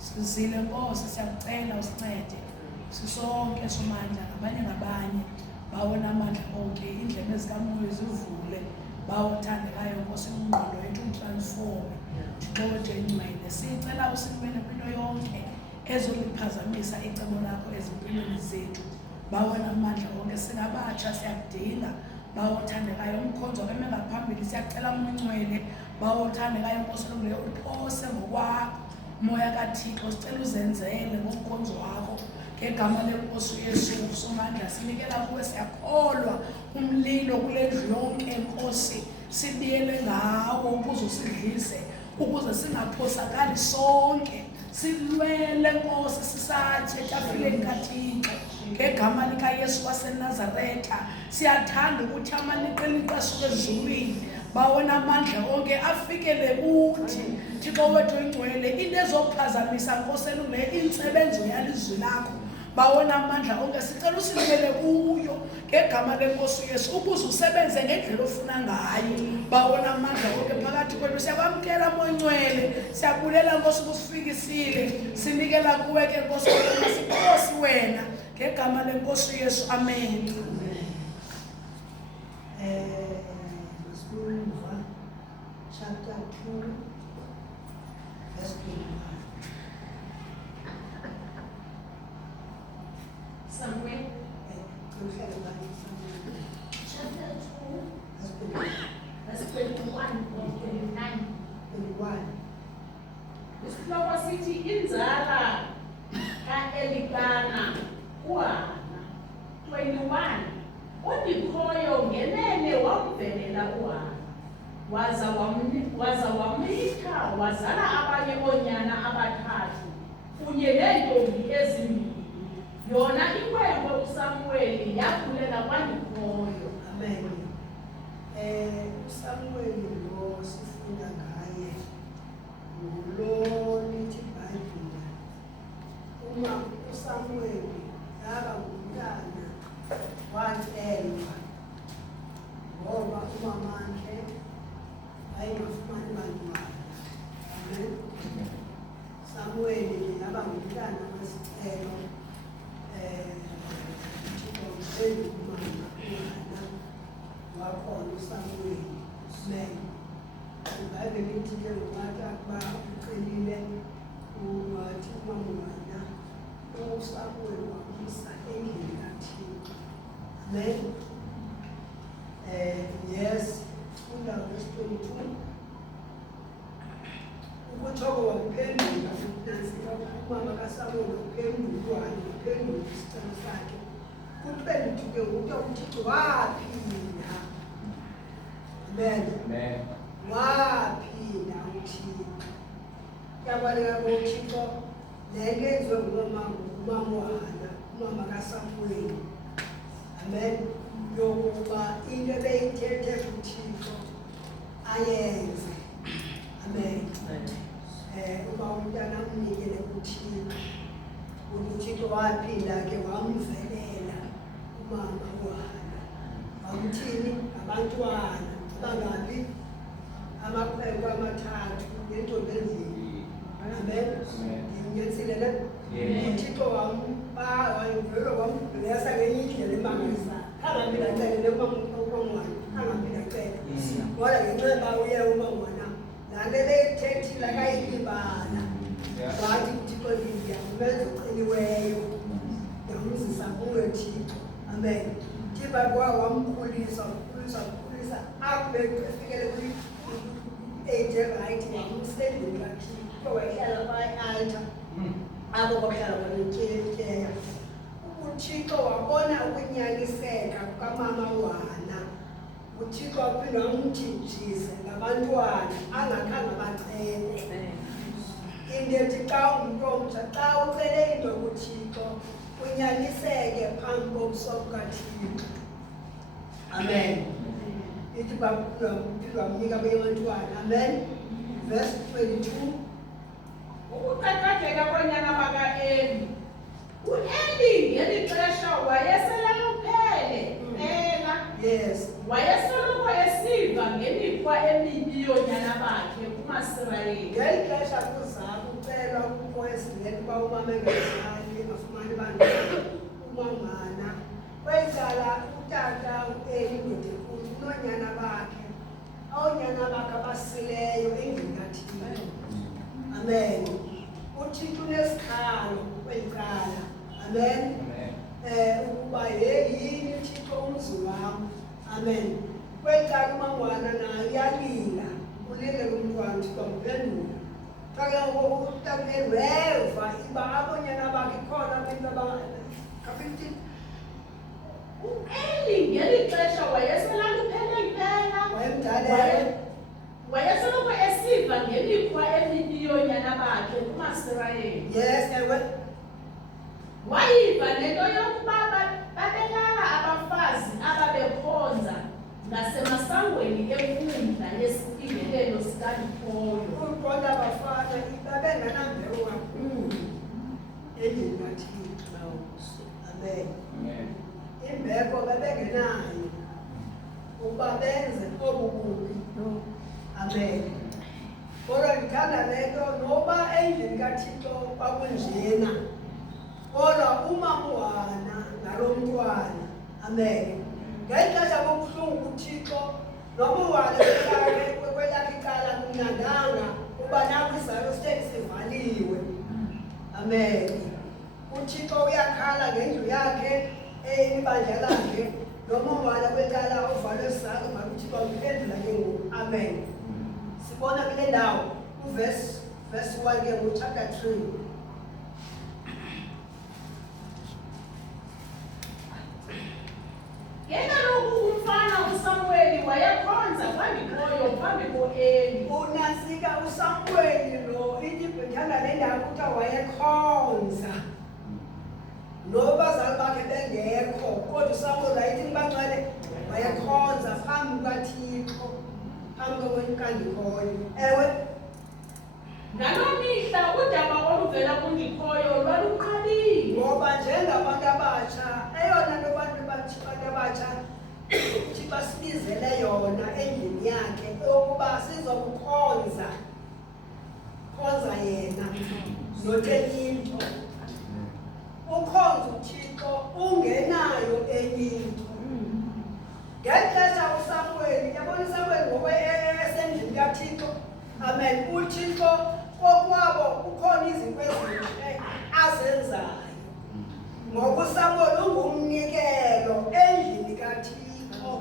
Sizile Nkosi siyakucela usincede sisonke somandla ngabanye bawona amandla onke indlela ezikamoya zivule bawothandekayo Nkosi ingqondo yethu transform Thixo ingcwele sicela usimele kwinto yonke ezoliphazamisa icebo lakho ezimpilweni zethu bawona amandla onke singabatsha siyakudinga bawothandekayo umkhonzo keme ngaphambili siyacela umncwele bawothandekayo Nkosi lonke uphose ngokwakho moya kaThixo sicela uzenzele ngomkhonzo wakho ngegama leNkosi uYesu somandla sinikela kuwe siyakholwa umlilo kule ndlu yonke Nkosi sibiyele ngawo ukuze usidlise ukuze singaphosakali sonke silwele Nkosi sisathe etafileni kaThixo ngegama likaYesu waseNazaretha siyathanda ukuthi amaliqeliqa asuke ezulwini bawona amandla onke afikele kuthi Thixo wethu ingcwele into ezophazamisa Nkosi elungile insebenzo yalizwi lakho bawona amandla onke sicela usilibele kuyo ngegama leNkosi uYesu ukuze usebenze ngendlela ofuna ngayo bawona amandla onke phakathi kwethu siyakwamkela moyingcwele siyabulela Nkosi ukusifikisile sinikela kuwe ke Nkosi Nkosi wena ngegama leNkosi uYesu amen. Chapter 2, verse 21. Samuel. Chapter 2, verse 21 or 29. 21. Isihloko sithi inzala ka-Elikana uHana. 21. uDikhoyo ngenene wamvelela uHana. Waza wamlitha wazala abanye onyana abathathu kunye neentombi ezimbili yona inkwenkwe uSamuweli yakhulela kwaDikhoyo. Amen. uSamuweli lo sifunda ngaye ngulo lithi iBhayibheli uma uSamuweli yaba ngumntana wacelwa ngoba umamakhe ayengafumani bantwana. Amen. Samuweli yaba ngumntana wesicelo Thixo umama uHana wakhona uSamuweli. Amen. iBhayibheli lithi ke ngathi akuba ucelile wathi umama uSamuweli wamisa endlini kaThixo. Amen. Yes, funda verse 22. Ukuthoko wakuphendula nantsika umama kaSamuweli wakuphendula wakuphendula isicelo sakhe. Kuphenduke ukuthi uThixo waphinda. Amen. Amen. Waphinda uThixo. Yabaleka ngoThixo lento enziwe ngumama uHana umama kaSamuel. Amen. Yokuba into ebeyithethe kuThixo ayenze. Amen. Uba umntana amnikele kuThixo. UThixo waphinda ke wamvelela umama uHana. Wamthini abantwana abangabi amakhwenkwe amathathu nentombi ezimbini. Amen. Ngiyenzile le. UThixo wayivela wamblessa ngenye indlela emangalisayo. Angabi lacele umangwana, angabi lacele. Ngoba ngenxeba uye umangwana laa nto ebeyithethile akayilibala. Wathi uThixo ndiyakumenza oqiniweyo, ndiyamzisa kuwe Thixo. Amen. Thixo wamkhulisa akube efikele kwi-age erayithi wamsendela kaThixo wayehlala kwa-altar apho kwakuhlala kwanetyeya. UThixo wabona ukunyaniseka kukamama uHana. UThixo waphinde wamthinjise ngabantwana angakhange abacele. Into ethi xa ungumntu omtsha, xa ucele into kuThixo unyaniseke phambi kobuso bukaThixo. Amen. Ithi baphinde wamnika abantwana. Amen. Verse 22. Ukuqaqadeka konyana baka-Eli. U-Eli ngeli xesha wayeseluphele phela. Yes. Wayesoloko esiva ngemikhwa emibi yoonyana bakhe kumaSirayeli. Ngeli xesha kuzama ucelwa kukho esidleni uba umama engazali engafumani bantwana umamana. Kwecala utata uEli Ndodekulu unoonyana bakhe. Oonyana bakhe abasileyo endlini kaThixo. Amen. UThixo unesikhalo kwecala. Amen. Ukuba yini Thixo umzi wam. Amen. Kwecala umangwana naye uyalila. Ulile umntwana Thixo amphendula. Xa ke ngoku uTakumeli weva iba abonyana bakhe khona abantu ka-15. U-Eli ngeli xesha wayeseluphele phela. Wayemdala. Wayesoloko esiva ngemikhwa emibi yoonyana bakhe kumaSirayeli. Yes, ewe. Wayiva nento yokuba babelala abafazi ababekhonza ngasemasangweni enkundla yesibingelelo sikaNikhoyo. Uqonda abafana babenganambewu kakhulu endlini kaThixo. Amen. Imbeko babengenayo ukuba benze obu bubi. Amen. Kodwa ndithanda le nto noba endlini kaThixo kwakunjena, kodwa umama uHana nalo mntwana. Amen. Ngeli xesha kobuhlungu kuThixo noba uHana kwelakhe icala kumnandanga uba nakho isizalo sithe sivaliwe. Amen. UThixo uyakhala ngendlu yakhe ibandla lakhe noma uHana kwecala uvalwe isizalo ngabe uThixo umphendula ke ngoku. Amen. Sibona kule ndawo verse 1 ke chapter 3. Kaloku umfana uSamueli wayekhonza kaNikhoyo phambi ko-Eli. Unantsika uSamueli lo ithi bethanda le ndawo kuthiwa wayekhonza. Nobazali bakhe bengekho kodwa uSamueli wayethi bangcwele wayekhonza phambi kukaThixo. Ewe. Ngaloo mihla udaba oluvela kuNikhoyo lwaluqalile. Ngoba njengabantu abatsha eyona nto abantu abatsha uThixo asibizele yona endlini yakhe yokuba sizokukhonza yena notenye into. Ukhonza uThixo ungenayo enye into. Ngeli xesha uSamueli yabona uSamueli ngoba esendlini kaThixo. Amen. UThixo kokwabo kukhona izinto ezinhle azenzayo. Ngoba uSamueli ungumnikelo endlini kaThixo.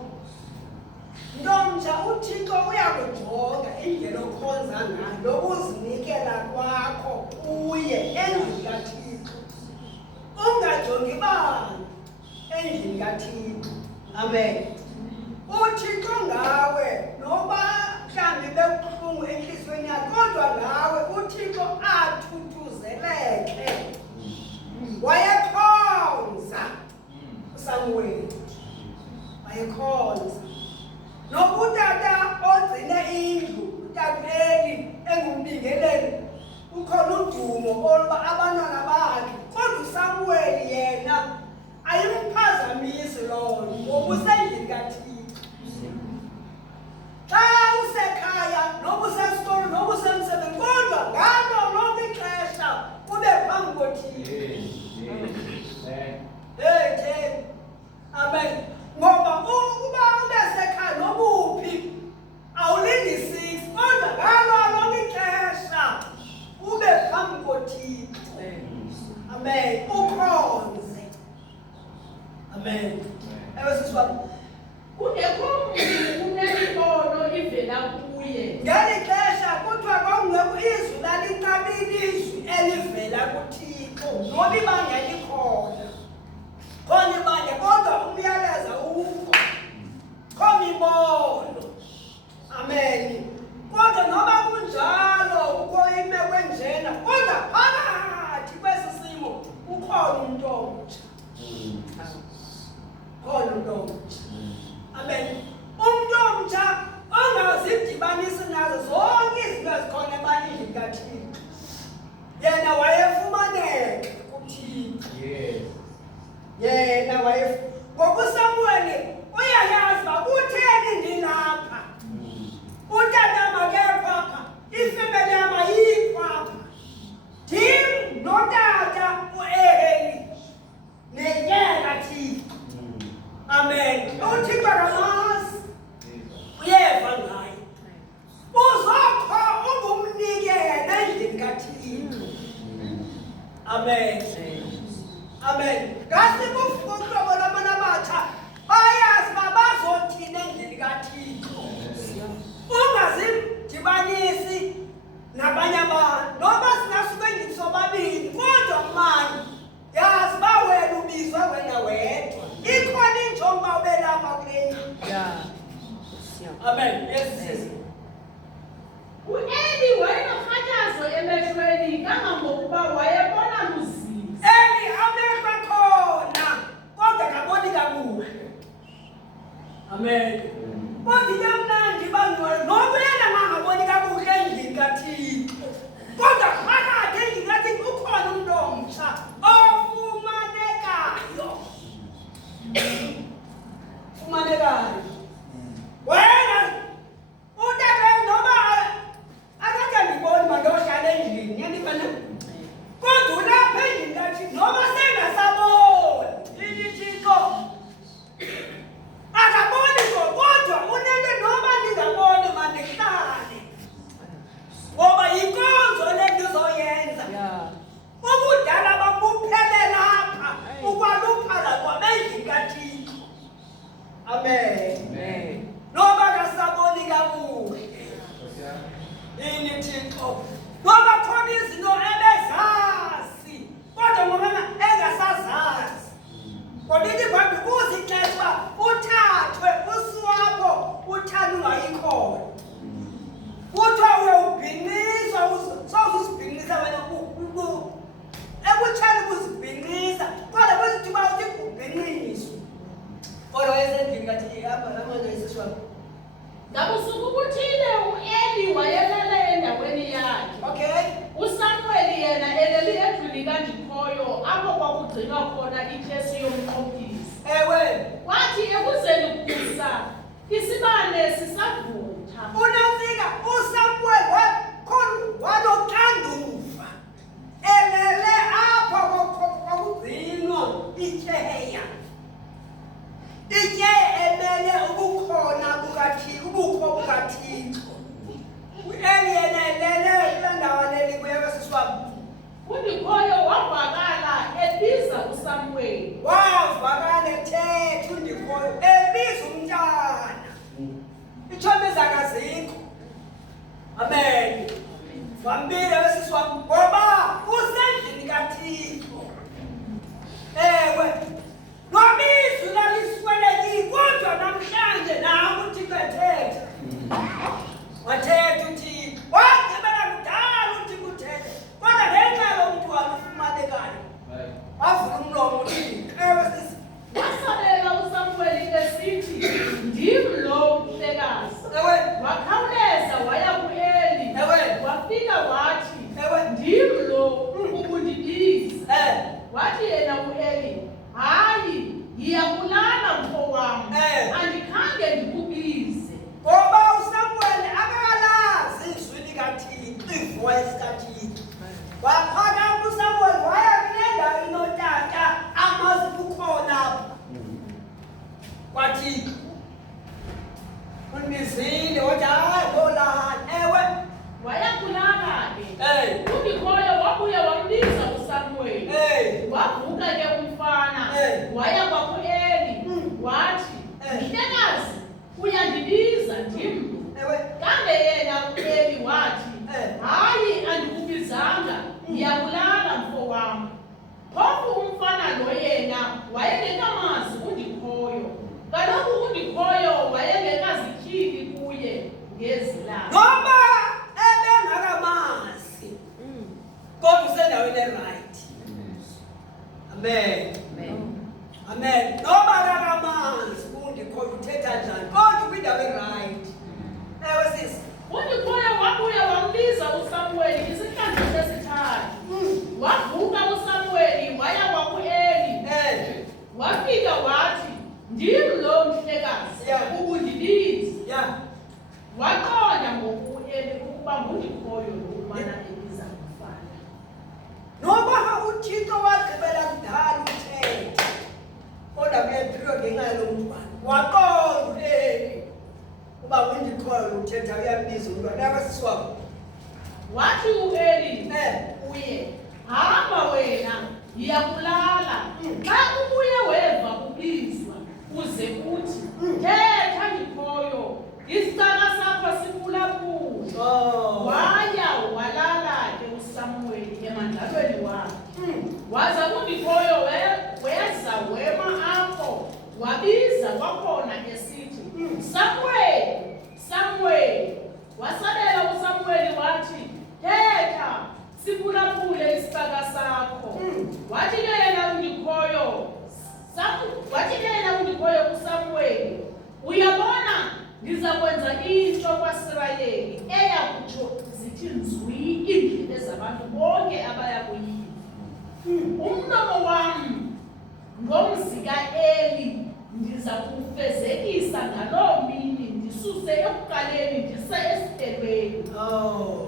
Ntomtsha uThixo uyakujonga indlela okhonza ngayo nokuzinikela kwakho kuye endlini kaThixo. Ungajongi bantu endlini kaThixo. Amen. UThixo ngawe noba mhlawumbi bekubuhlungu enhliziyweni yakho kodwa ngawe uThixo athuthuzeleke. Wayekhonza Amen. Ukhonze. Amen. Ewe sisi wami. Kungekho muntu unemibono ivela kuye. Ngeli xesha kuthiwa kwakungekho izwi lalincabile izwi elivela kuThixo noba ibandla likhona. Khona ibandla kodwa umyalezo ukho. Khona ibono. Amen. Kodwa noba kunjalo kukho imeko enjena kodwa phakathi kwesi simo ukhona umuntu omtsha. Khona umuntu omtsha. Amen. Umuntu omtsha ongazidibanisi nazo zonke izinto ezikhona ebalini kaThixo. Yena wayefumaneka kuThixo. Yena ngokuSamueli uyayazi uba kutheni ndilapha. Utata makekho apha, ifemeli yam ayikho apha. Ndim notata uEli nenyeka Thixo. Amen. UThixo akamazi. Uyeva ngaye. Uzokho ungumnikelo endlini kaThixo. Amen. Amen. Ngasi kuvuka ukuhlobo lwabantu abatsha bayazi uba bazothina endlini kaThixo. Ungazidibanisi nabanye abantu noba singasuke endlini sobabini kodwa mani yazi uba wena ubizwe wena wedwa. Ikhona injongo uba ube lapha kule ndlu. Amen. Yes. U-Eli wayenorhatyazo emehlweni kangangokuba wayebona luzinzi. Eli amehlo khona kodwa akaboni kakuhle. Amen. Kodwa into emnandi bangcwele noba yena ngangaboni kakuhle endlini kaThixo kodwa phakathi endlini kaThixo ukhona umuntu omtsha ofumanekayo. Fumanekayo. Wena utata noba akade ndiboni mandohlala endlini yandibana kodwa ulapha endlini kaThixo noba sengasaboni iThixo akaboni kodwa unento noba ndingaboni mandihlale ngoba yinkonzo le ndizoyenza. Ubudala babuphelele apha ukwaluphala kwabendlini kaThixo. Amen. Noba kasaboni kakuhle ini Thixo noba khona izinto ebezazi kodwa ngoba engasazazi kodwa ithi phambi kuzixesha uba uthathwe usiwapho uthanda ungayikhona. Kuthiwa uyawubhinqisa sowuzibhinqisa wena ekutsheni kuzibhinqisa kodwa kwesithi uba uthi kubhinqiswe. Kodwa esendlini kaThixo apha namanje isishwapho. Ngabusuku buthile u-Eli wayelele endaweni yakhe. Okay. uSamueli yena eleli endlwini kaNdikhoyo apho kwakugcinwa khona ikhesi yomnqophisi. Ewe. Kwathi ekuzeni kusa isibane sisavutha. Unafika uSamueli wanoxanduva elele apha kwakugcinwa icheya. Icheya emele ubukho bukaThixo. U-Eli yena elele kule ndawo leli kuye siswami. uNdikhoyo wavakala ebiza uSamueli. Wavakala ethetha uNdikhoyo ebiza umntana. Itshomi zakazikho. Amen. Wambile wesiswami ngoba usendlini kaThixo. Ewe. Ngoba izwi laliswelekile kodwa namhlanje nawe uThixo ethetha. Wathetha uThixo. Wagqibela kudala uThixo uthetha. Kodwa ngenxa yomuntu walufumanekayo. Wavula umlomo uThixo. Ewe sisi. Wasabela uSamueli esithi, "Ndim lo mhlekazi." Ewe. Wakhawuleza waya ku-Eli. Ewe. Wafika wathi, Ewe. "Ndim lo ubundibiza." Wathi yena u-Eli, "Hayi, ngiyakulala mfo wam. Andikhange ndikubize." Ngoba uSamueli akalazi izwi likaThixo, ivoice kaThixo. Waphakama uSamueli waya kule ndawo inotata amazi kukhona waya kwaku-Eli wathi, "Mhlekazi, uyandibiza ndim?" Kambe yena u-Eli wathi, "Hayi, andikubizanga, ndiyakulala mfo wam." Phofu umfana lo yena wayengekamazi undikhoyo. Kaloku undikhoyo wayengekazityhili kuye ngezilanga. Ngoba ebengakamazi kodwa usendaweni right. Amen. Amen. Noba akamazi undikhoyo uthetha njani kodwa kwindawo right. Ewe sisi. Undikhoyo wabuya wambiza uSamuweli isihlandlo sesithathu. Wavuka uSamuweli waya kwaku-Eli. Wafika wathi, "Ndim lo mhlekazi, ubundibiza." Waqonda ngoku u-Eli ukuba ngundikhoyo lo umana ebiza umfana. Noba uThixo wagqibela kudala uthetha kodwa kule period ngenxa yalo mntwana waqonda u-Eli uba ngundikhoyo uthetha uyabiza umntwana. Ewe sisi wam. Wathi u-Eli kuye, "Hamba wena, ndiyakulala. Xa ubuye weva kubizwa, uze uthi, 'Thetha ndikhoyo, isicaka sakho siphulaphula.'" Waya walala ke uSamuweli emandlalweni wakhe. Waza undikhoyo weza wema apho, wabiza kwakhona esithi, "Samuweli, Samuweli." Wasabela uSamuweli wathi, "Thetha, siphulaphule isicaka sakho." Wathi ke yena undikhoyo kuSamuweli, "Uyabona, ndiza kwenza into kwaSirayeli eya kutsho zithi nzwi iindlebe zabantu bonke abaya kuyiva. Umlomo wam ngomzi ka-Eli ndiza kuwufezekisa ngaloo mini, ndisuse ekuqaleni ndise esiphelweni."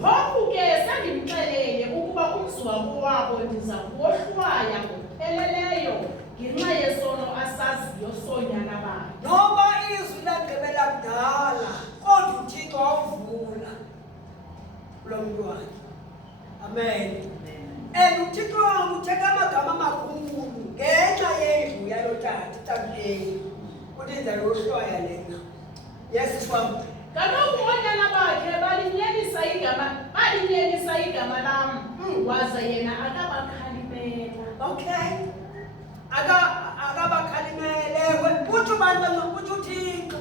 Phofu ke sendimxelele ukuba umzi wakowabo ndiza kuwohlwaya ngokupheleleyo ngenxa yesono asaziyo soonyana bakhe. Noba izwi lagqibela kudala kodwa uThixo wawuvula kulo mntwana. Amen. And uThixo uthetha amagama amakhulu ngenxa yendlu yalo tata-Eli ukuthi ndiza yohlwaya lena. Yes, sisi wam. Kaloku oonyana bakhe balinyenyisa igama lam, waza yena akabakhalimela. Okay. Akabakhalimele. Uthi ubani uthi uThixo.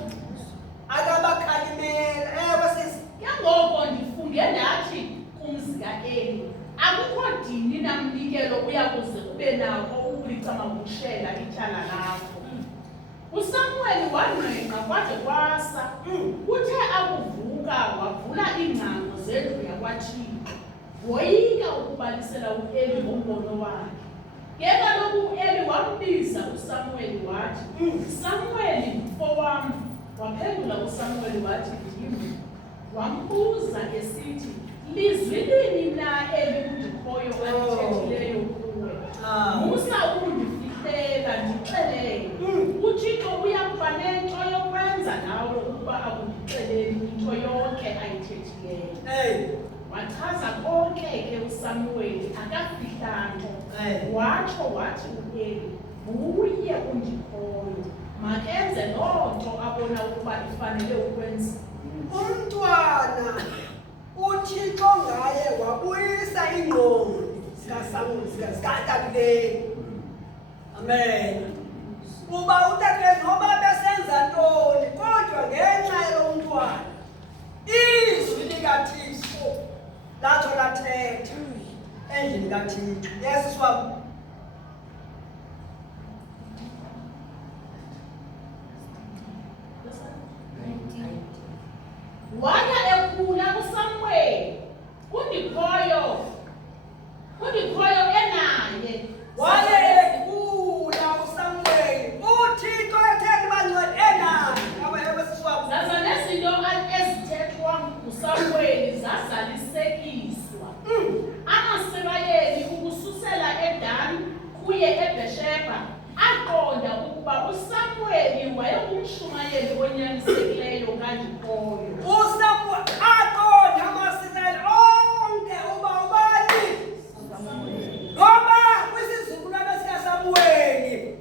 Akabakhalimele. Ewe sisi. Ke ngoko ndifunge ndathi kumzi ka-Eli, akukho dini namnikelo uya kuze ube nako ukulicamabushela ityala lakho. uSamuweli wangqengqa kwade kwasa. Uthe akuvuka wavula iingcango zendlu yakwaThixo, woyika ukubalisela u-Eli ngombono wakhe. Ke kaloku u-Eli wambiza uSamuweli wathi, "Samuweli, mfo wam." Waphendula uSamuweli wathi, "Ndim." Wambuza esithi, "Lizwi lini na eli undikhoyo alithethileyo kuwe? Musa ukundifihlela ndixelele. uThixo uyakuba nento yokwenza nawe ukuba akundixeleli into yonke ayithethileyo." Wachaza konke ke uSamuweli akafihla nto. Watsho wathi u-Eli, "Nguye undikhoyo, makenze loo nto abona ukuba ifanele ukwenziwa." Umntwana uThixo ngaye wabuyisa ingqondo zikatakuleni. Amen. Kuba utakuleni noba besenza ntoni kodwa ngenxa yalo mntwana izwi likaThixo latsho lathetha endlini kaThixo. Yes, sisi wam. Waya ekhula kuSamuweli, undikhoyo enaye. Waya ekhula uSamuweli, uThixo etheni bangcwele enaye. Ewe sisi wam. Zaza nezinto ezithethwa nguSamuweli zazalisekiswa. AmaSirayeli ukususela eDani kuye eBhesheba aqonda ukuba uSamuweli wayengumshumayeli onyanisekileyo kandikhoyo. uSamuweli aqonda amasirayeli onke uba ubani ngoba kwisizukulwane sikaSamuweli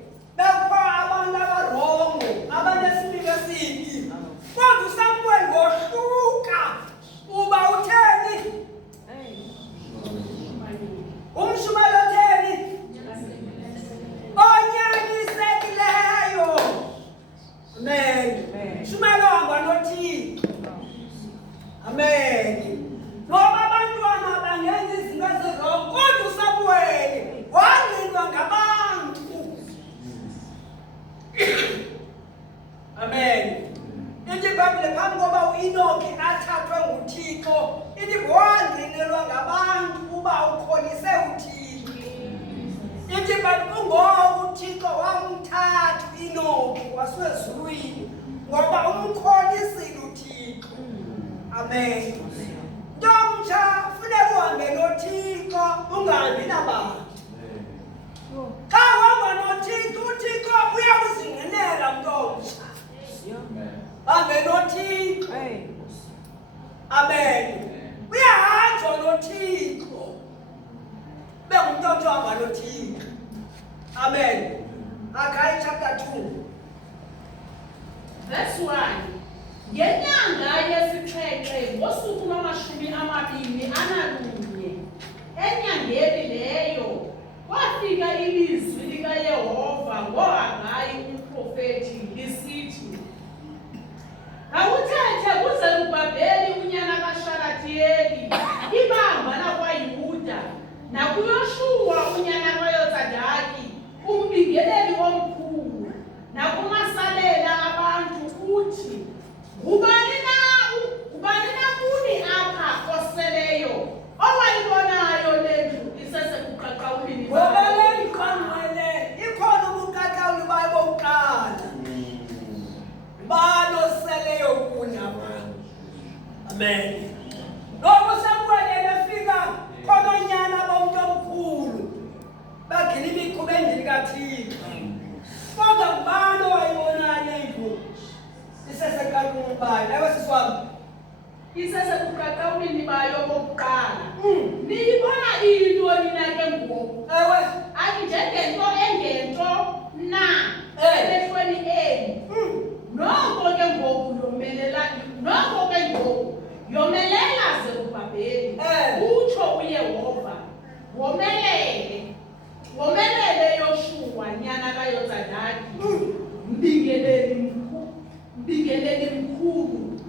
ngoku uThixo wamthatha uEnoki wasezulwini ngoba umkholisile uThixo. Amen. Ntomtsha funeka uhambe noThixo ungahambi nabantu. Xa uhamba noThixo uThixo uyakuzingqinela mntomtsha. Hambe noThixo. Amen. Uyahanjwa noThixo. Bengumuntu ohamba noThixo. Amen. Haggai chapter 2. Verse 1. Ngenyanga yesixhenxe ngosuku lwama-21 enyangeni leyo kwafika ilizwi likaYehova ngoHagayi umprofethi lisithi, "Awuthethe kuZerubhabheli unyana kaShalatiyeli ibamba lakwaYuda nakuYoshuwa unyana kaYozadaki umbingeleli omkhulu nakumasalela abantu uthi, Ngubani na kuni apha oseleyo owayibonayo le ndlu isesekuqaqawulini Ngoba le ikhonwele ikhona ubuqaqawuli bayo bokuqala. Balo seleyo kuni abantu. Amen. Ngoba uSamuel efika kononyana bomuntu omkhulu bagcina imikhuba endlini kaThixo. Kodwa ngubani owayibonayo indlu isesekuqaqawulini bayo? Ewe siswami. isesekuqaqawulini bayo bokuqala. Niyibona iyintoni na ke ngoku? Ewe. Ayi njengento engento na emehlweni enu. Noko ke ngoku yomelela Zerubhabheli. Utsho uYehova, womelele Yoshuwa nyana kaYozadaki, mbingeleli mkhulu,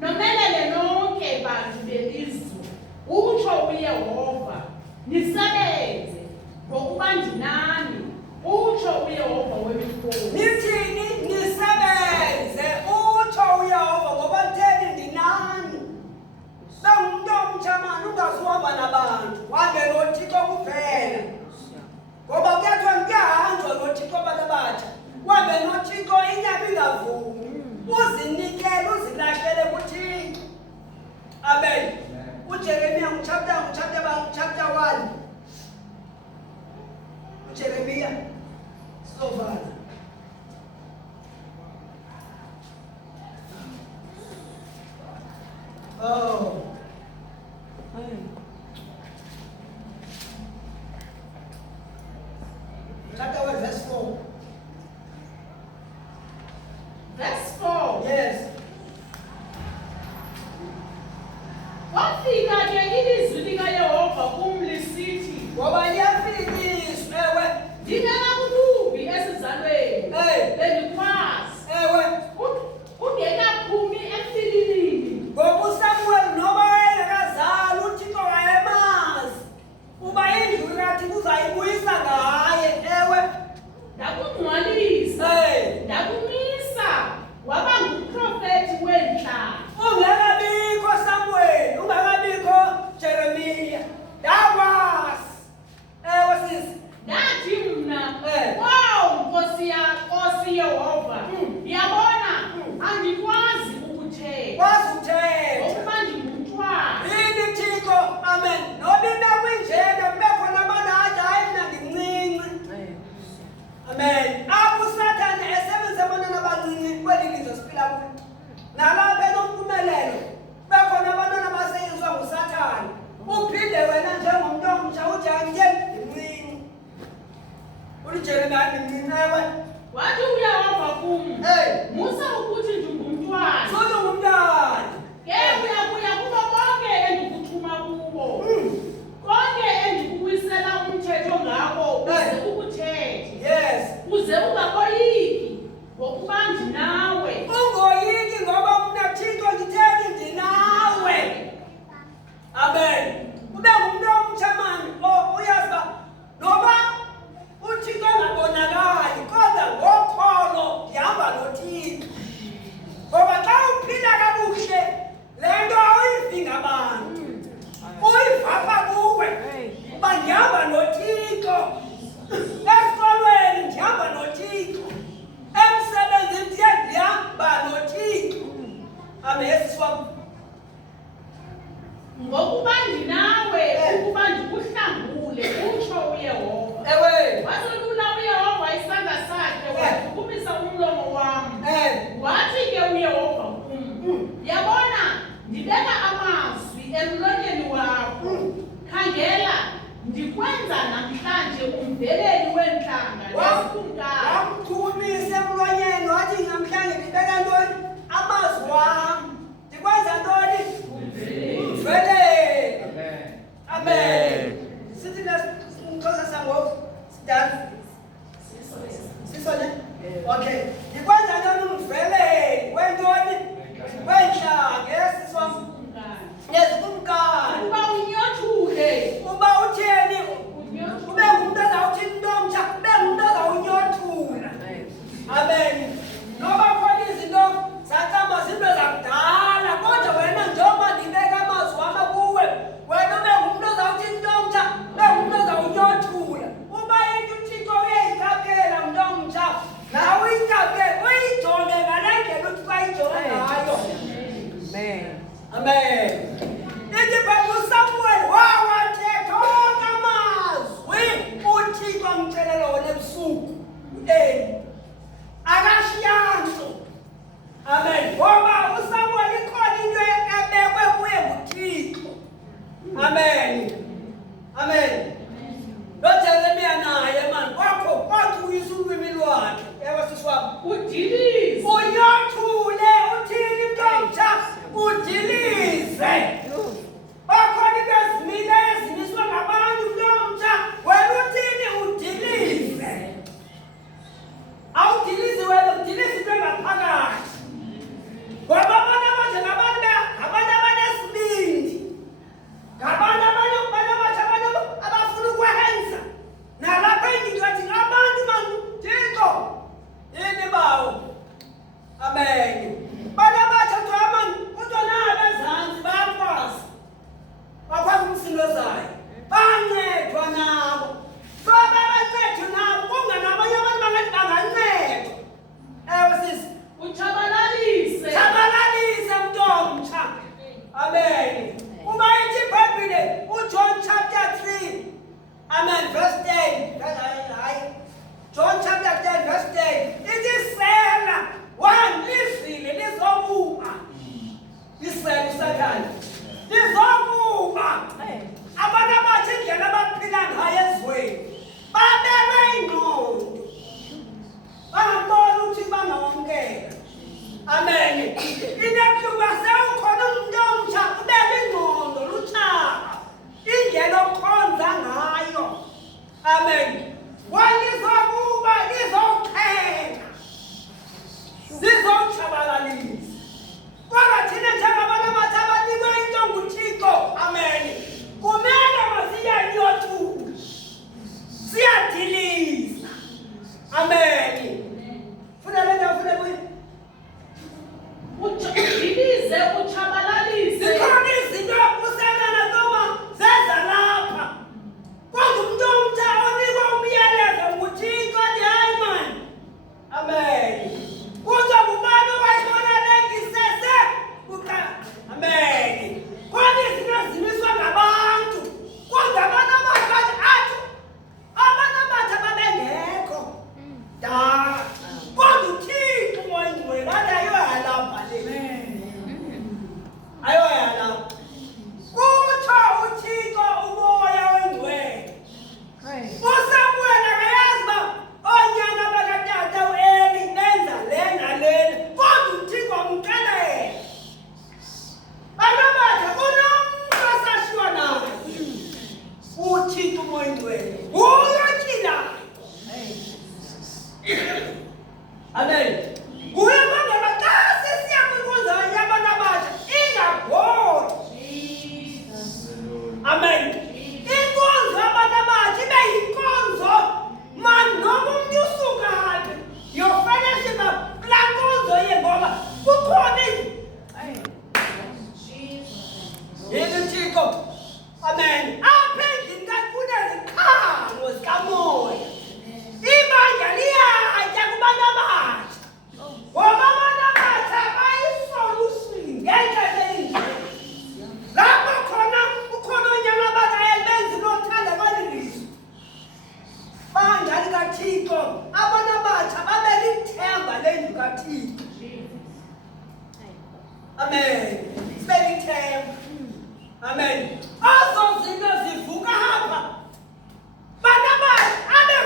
nomelele nonke bantu belizwe. Utsho uYehova, nisebenze ngokuba ndinani. Utsho uYehova wemikhosi. Nithini nisebenze utsho uYehova ngoba theni ndinani. Bengumuntu omtshamana ungazuhamba nabantu. Wahambe noThixo kuphela. Ngoba kuyathiwa kuyahanjwa noThixo abantu abatsha. Wahambe noThixo inyama ingavumi. Uzinikele uzilahlele kuThixo. Amen. uJeremiya chapter 1. uJeremiya sovala. Oh. Chapter 1 verse 4. Verse 4. Yes. Wafika ke ilizwi likaYehova kum lisithi, Ngoba liyafikiswa ewe. Ndingena kububi esizalweni, bendikhwazi, Ewe. ungekaphumi emfilinini. Ngoba uSamuel noma engakazali uThixo wayemazi. Uba indlu kathi kuzayibuyisa ngaye. Ewe. Ndakungcwalisa, ndakumisa, waba ngumprofethi wentlalo. Ungekabikho Samuel, ungekabikho Jeremiya. Yakwazi. Ewe sisi. Ndathi mna, wow, Nkosi Yehova, yabona, andikwazi ukuthetha, Kwazi uthetha. ngokuba ndingumntwana. Yini Thixo. Amen. Noba imekwinjena kube khona abantu athi hayi mina ndimncinci. Amen. Apho uSathane esebenzisa abantwana abancinci kweli lizwe siphila kulo. Nalapha enompumelelo kube khona abantwana abasetyenziswa nguSathane. Uphinde wena njengomntu omtsha uthi hayi ndimncinci. uJeremiya ndimncinci ewe. Wathi uYehova kum, musa ukuthi ndingumntwana. Suze ngumntwana. Ke uyakuya kubo bonke endikuthuma kubo, konke endikubuyisela umthetho ngabo, uze ukuthethe, Yes. uze ungakoyiki ngokuba ndinawe. Ungoyiki ngoba mna Thixo ngitheni ndinawe. Amen. Ube ngumuntu omtshamani uyazi uba noba uThixo engabonakali kodwa ngokholo ndihamba noThixo. Ngoba xa uphila kabuhle le nto ngumveleli wentlanga nezikumkani. Wamchumisa emlonyeni wathi namhlanje ngibeka ntoni? Amazwi wami. Ndikwenza ntoni? Umveleli. Amen. Sithi lesixhosa sangoku sidala. Sisone? Okay. Ndikwenza ntoni umveleli wentoni? Wenhlanga yesiswam. Nezikumkani. Uba unyothule. Uba utheni? Ube ngumuntu ozawuthi intomtsha, ube ngumuntu ozawunyothula. Amen. Noba khona izinto zacama zinto zakudala, kodwa wena njengoba ndibeka amazwi wami kuwe, wena ube ngumuntu ozawuthi intomtsha, ube ngumuntu ozawunyothula. Uba into uThixo uyayiqaphela mntu omtsha, nawe uyiqaphele, uyijonge ngale ndlela uthi bayijonge ngayo. Amen. Ithi but uSamuel wawathetha onke amazwi uThixo amtshelela wona ebusuku. Akashiyanga. Amen. Ngoba uSamuel ikhona into ebekwe kuye nguThixo. Amen. Amen. NoJeremiya naye mani kwathi uyisa ulwimi lwakhe. Ewe siswami. Udilize. Unyothule uthini mntomtsha? Udilize. Bakhona into ezimile ezimiswa ngabantu mntomtsha, wena uthini? Udilize. Awudilize wena, udilize into engaphakathi. Ngoba abantu abanje ngabantu abanesibindi. Ngabantu abafuna ukwenza. Nalapha endlini ngathi abantu mani Thixo. Yini bawo? Amen. Abantu abatsha kuthiwa mani kodwa nabo ezantsi bayakwazi. Bakwazi umsindozayo. Bancedwa nabo. So babancedwe nabo kunganabanye abantu bangathi bangancedwa. Ewe sisi. Utshabalalise. Tshabalalise mntomtsha. Amen. Uma ithi iBhayibhile uJohn chapter 3. Amen. Verse 10. John chapter 10 verse 10. It is sela. One lizile lizokuba. Lisela usathana. Lizokuba. Abantu abathi indlela abaphila ngayo ezweni. Babelwe ingqondo. Bangabona ukuthi bangawamkela. Amen. Inekuba sewukhona umuntu omtsha ubele ingqondo lutshaba. Indlela okhonza ngayo. Amen. Walizokuba lizoqhela. Lizotshabalalisa. Kodwa thina njengabantu abathi abanikwe into nguThixo. Amen. Kumele masiyanyothula. Siyadiliza. Amen. Funa le nto funa kuyi. Udilize, utshabalalise. Zikhona izinto usenana noma zeza lapha. Kodwa umuntu omtsha onikwa umyalezo nguThixo athi hayi mani. Amen. Kuzo ngubani owayibona lengisese? Amen. Khona izinto ezimiswa ngabantu. Kodwa abantu abathi abantu abathi babengekho. Da. Kodwa uThixo uMoyingcwele athi ayoyalapha le. Ayoyalapha. Kutsho uThixo umoya oyingcwele. uSamuel akayazi uba oonyana bakatata u-Eli benza le nalena. Kodwa uThixo amxelela. Bantu bakhe kunomntu osashiywa naye. uThixo uMoyingcwele. Nguye otyhilayo. Amen. Nguye obangela xa sisiya kwinkonzo yabantu abatsha ingabhodi. Amen. Inkonzo yabantu abatsha ibe yinkonzo mani noma umntu usuka phi. Yofellowship kulaa nkonzo ye ngoba kukhona yini Thixo. Amen. Apha endlini kuneziqhamo zikamoya. Ibandla liyatya kubantu abatsha. Ngoba abantu abatsha bayisolution ngexesha elinjalo. Lapho kukhona oonyana bakaEli benza unothanda balilizwe. Banjani kaThixo. Abantu abatsha babelithemba lendlu kaThixo. Amen. Sibelithemba. Amen. Azo zinto zivuka hapa. Bantu abatsha abe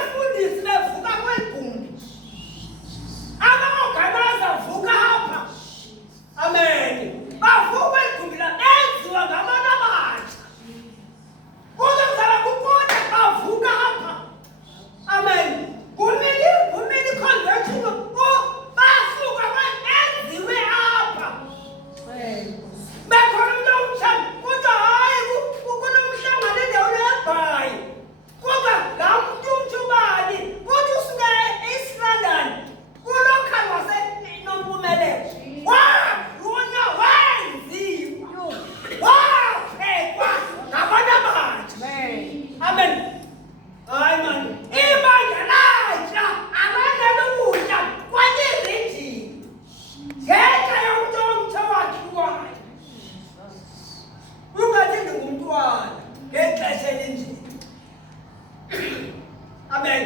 Amen.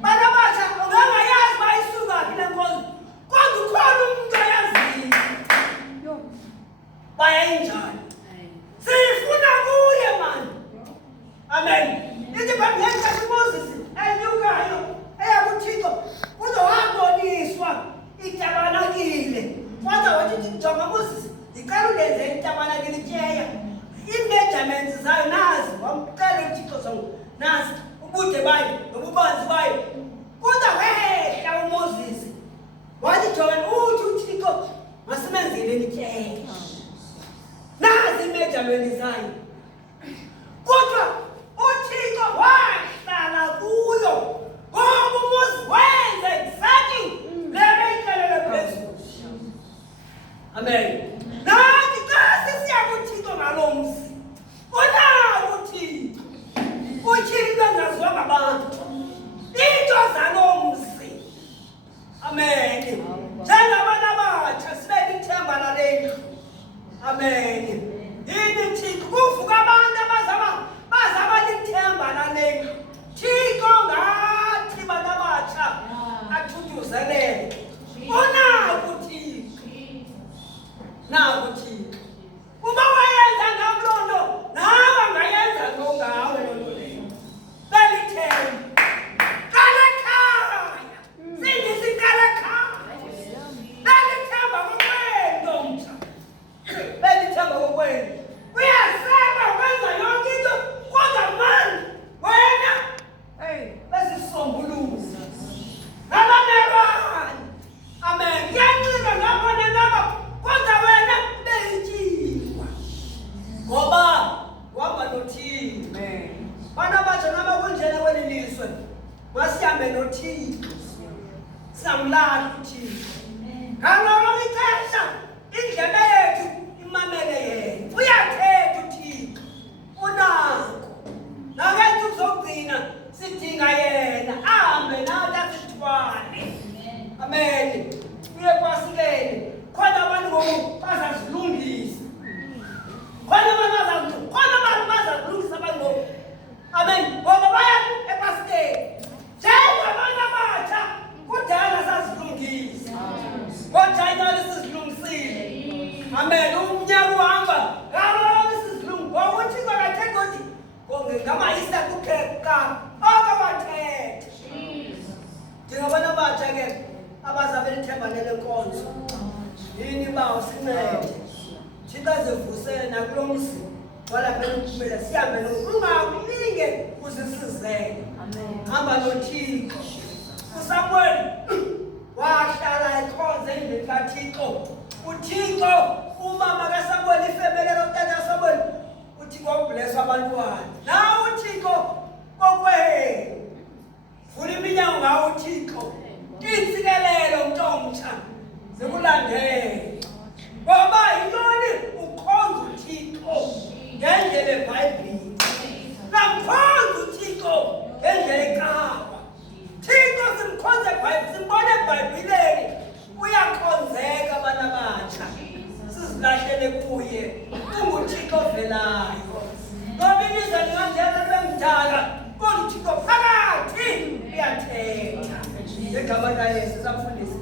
Bana basha ungangayazi bayisuka kule nkonzo. Kodwa ukhona umuntu oyaziyo. Bayayinjani? Sifuna kuye manje. Amen. Ithi bamyenza kaMoses enyukayo eyakuthixo kuzowaboniswa itabanakile. Kodwa wathi jonga Moses iqala ulenze itabanakile tyeya. Imeasurements zayo nazi wamcela uThixo zonke. Nazi ubude bayo nobubanzi bayo. Kodwa wehla uMoses. Wathi jonga uthi uThixo masimenzele ityeya. Nazi imeasurements zayo. Kodwa uThixo wahlala kuyo. Ngoba uMoses wenza exactly le beyicela phezulu. Amen. Nathi xa sisiya kuThixo ngalo mzi. Unawo uThixo. uThixo engaziwa ngabantu. Into zalo mzi. Amen. Njengabantu abatsha sibeke ithemba naleli. Amen. Yini Thixo kuvuka abantu bazama lithemba naleli. Thixo ngathi bantu abatsha athuthuzelele. Unako uThixo. Nako uThixo. Uma wayenza ngakulondo nawe angayenza ngawe lonto leyo. Belithemba. Qala ekhaya. Singisikala ekhaya. Belithemba kokwenu mtsha. Belithemba kokwenu. Uyaseba ukwenza yonke into kodwa manje wena besisombuluza. Nabamelwane. Amen. Kuyancika ngapha nangapha kodwa wena beyityiwa. Ngoba waba noThixo. Amen. Bana batsha noma kunjena kweli lizwe masihambe noThixo. Samlala uThixo. Ngalona ixesha indlebe yethu imamele yena. Uyathetha uThixo. Unako. Nakenza uzogcina sidinga yena. Ahambe nathi asithwale. Amen. Uye kwasikele. Khona abantu ngoku bazazilungisa. Khona abantu bazazilungisa abantu ngoku. Amen. Ngoba baya epasikele. Njengabantu abatsha kudala sazilungisa. Kodwa sizilungisile. Amen. Umnyaka uhamba. Ngalo sizilungisa. Ngoba uThixo akathetha ukuthi ngamahisa kupheka. Akawathetha. Ndingabantu abatsha ke abazabe lithemba lele nkonzo. Yini bawo sincede. Thixo azivusele nakulo mzi. Walapha ukuphumela sihambe ungakulinge uzisizele. Amen. Hamba noThixo. uSamuel wahlala ekhonza endlini kaThixo. uThixo umama kaSamuel ifemele lomntana kaSamuel uThixo ubless abantwana. Nawe uThixo kokwenu. Vula iminyango ngawo uThixo. Insikelelo mntomtsha zikulandele. Ngoba yintoni ukhonza uThixo ngendlela eBhayibheli. Namkhonza uThixo ngendlela eKapa. Thixo simkhonza eBhayibheli, simbona eBhayibhelini uyakhonzeka abantu abatsha. Sizilahlele kuye. UnguThixo ovelayo. Ngoba ilizwe linganjena bengidala kodwa uThixo phakathi uyathetha. Ngegama likaYesu safundisa.